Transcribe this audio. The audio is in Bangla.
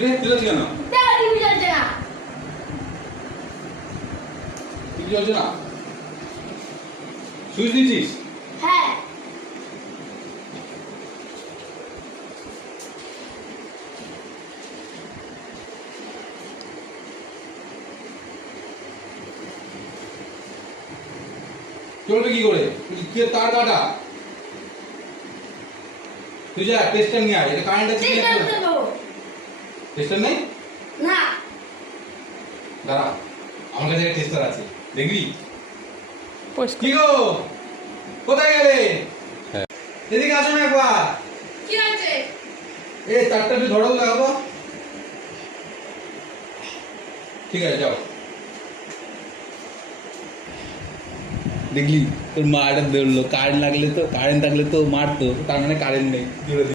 জ্বলছে কেন? টিভি জ্বলছে না। টিভি জ্বলছে না? সুইচ দিয়েছিস? হ্যাঁ। চলবে কি করে? কে তার কাটা? তুই যা টেস্টার নিয়ে আয়, এটা কারেন্ট আছে টেস্টার কি? তো দেবো। টেস্টার নেই? না। দাঁড়া, আমার কাছে একটা টেস্টার আছে, দেখবি? পরিষ্কার। কি গো, কোথায় গেলে? এদিকে আসো না একবার। কি হয়েছে? এই তারটা একটু ধরো লাগাবো। ঠিক আছে, যাও। দেখলি তোর মা এটা ধরলো, কারেন্ট থাকলে তো মারতো, তার মানে কারেন্ট নেই।